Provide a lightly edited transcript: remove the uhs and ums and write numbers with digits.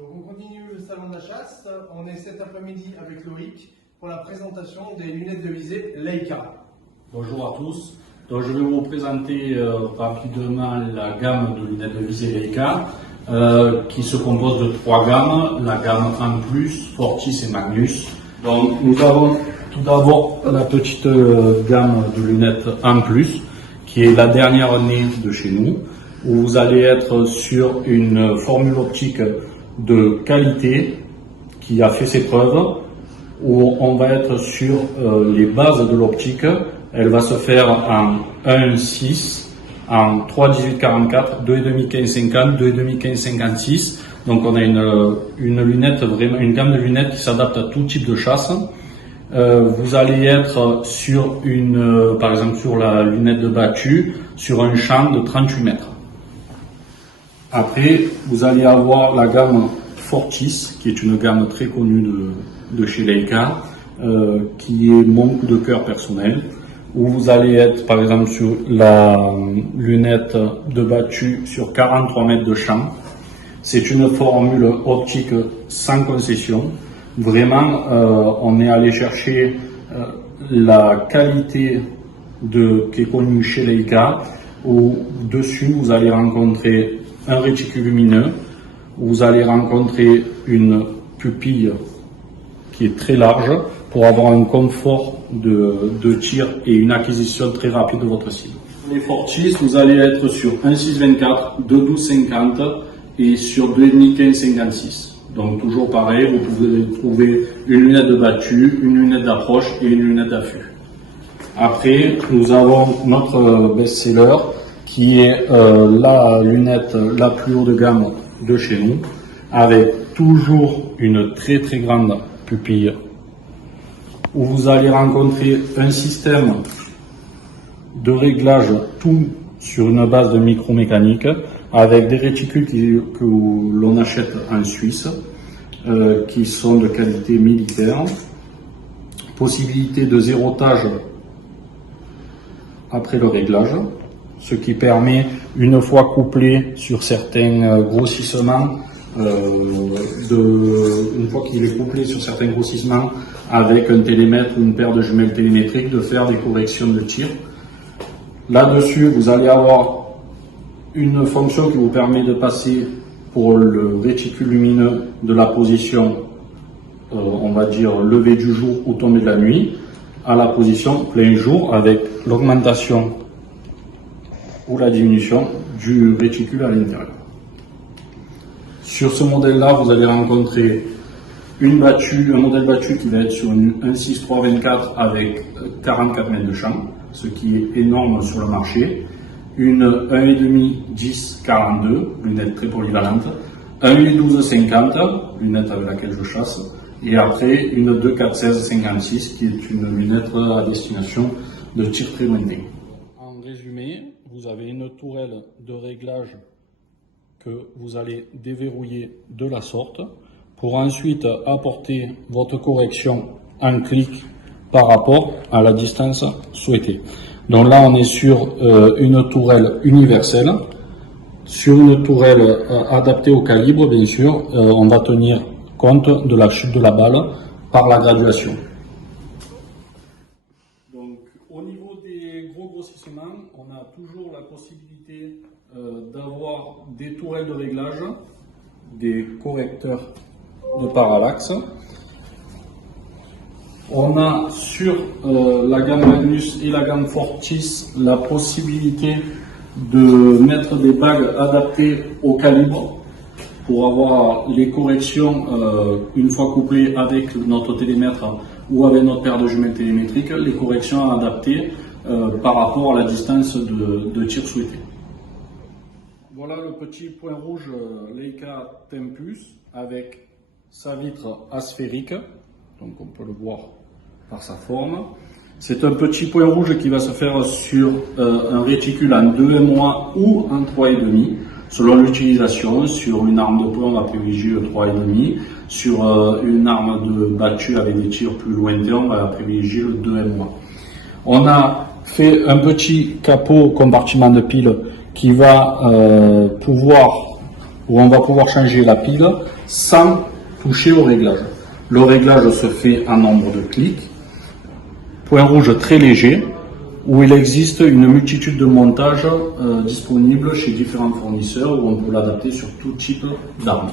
Donc on continue le salon de la chasse. On est cet après-midi avec Loïc pour la présentation des lunettes de visée Leica. Bonjour à tous. Donc, je vais vous présenter rapidement la gamme de lunettes de visée Leica qui se compose de trois gammes, la gamme A+, Fortis et Magnus. Donc nous avons tout d'abord la petite gamme de lunettes A+, qui est la dernière née de chez nous, où vous allez être sur une formule optique de qualité qui a fait ses preuves, où on va être sur les bases de l'optique. Elle va se faire en 1.6, en 3.18-44, 2.5 15-50, 2.5 15-56. Donc on a une lunette, vraiment une gamme de lunettes qui s'adapte à tout type de chasse. Vous allez être sur par exemple sur la lunette de battue, sur un champ de 38 mètres. Après, vous allez avoir la gamme Fortis, qui est une gamme très connue de chez Leica, qui est mon coup de cœur personnel, où vous allez être par exemple sur la lunette de battue sur 43 mètres de champ. C'est une formule optique sans concession. Vraiment, on est allé chercher la qualité qui est connue chez Leica, où dessus vous allez rencontrer un réticule lumineux, vous allez rencontrer une pupille qui est très large pour avoir un confort de tir et une acquisition très rapide de votre cible. Les Fortis, vous allez être sur 1.6-24, 2.12-50 et sur 2.5 15-56. Donc toujours pareil, vous pouvez trouver une lunette de battue, une lunette d'approche et une lunette d'affût. Après, nous avons notre best-seller qui est la lunette la plus haut de gamme de chez nous, avec toujours une très très grande pupille, où vous allez rencontrer un système de réglage tout sur une base de micromécanique, avec des réticules que l'on achète en Suisse, qui sont de qualité militaire, possibilité de zérotage après le réglage, ce qui permet, une fois couplé sur certains grossissements, une fois qu'il est couplé sur certains grossissements avec un télémètre ou une paire de jumelles télémétriques, de faire des corrections de tir. Là-dessus, vous allez avoir une fonction qui vous permet de passer pour le réticule lumineux de la position, on va dire, lever du jour ou tombée de la nuit, à la position plein jour, avec l'augmentation ou la diminution du réticule à l'intérieur. Sur ce modèle-là, vous allez rencontrer un modèle battu qui va être sur une 1.6-3-24 avec 44 mètres de champ, ce qui est énorme sur le marché. Une 1.5-10-42, lunette très polyvalente, 1.8-12-50, lunette avec laquelle je chasse, et après une 2.4-16-56 qui est une lunette à destination de tir très lointain. En résumé, vous avez une tourelle de réglage que vous allez déverrouiller de la sorte pour ensuite apporter votre correction en clic par rapport à la distance souhaitée. Donc là, on est sur une tourelle universelle, sur une tourelle adaptée au calibre, bien sûr. On va tenir compte de la chute de la balle par la graduation. Donc, au niveau des gros grossissements, on a toujours la possibilité d'avoir des tourelles de réglage, des correcteurs de parallaxe. On a sur la gamme Magnus et la gamme Fortis la possibilité de mettre des bagues adaptées au calibre pour avoir les corrections une fois couplées avec notre télémètre ou avec notre paire de jumelles télémétriques, les corrections adaptées par rapport à la distance de tir souhaitée. Voilà le petit point rouge Leica Tempus avec sa vitre asphérique, donc on peut le voir par sa forme. C'est un petit point rouge qui va se faire sur un réticule en 2,5 ou en 3,5 selon l'utilisation. Sur une arme de poing, on va privilégier le 3,5. Sur une arme de battue avec des tirs plus lointains, on va privilégier le 2,5. On a fait un petit capot compartiment de pile qui va où on va pouvoir changer la pile. sans toucher au réglage. Le réglage se fait en nombre de clics. Point rouge très léger, où il existe une multitude de montages disponibles chez différents fournisseurs où on peut l'adapter sur tout type d'armes.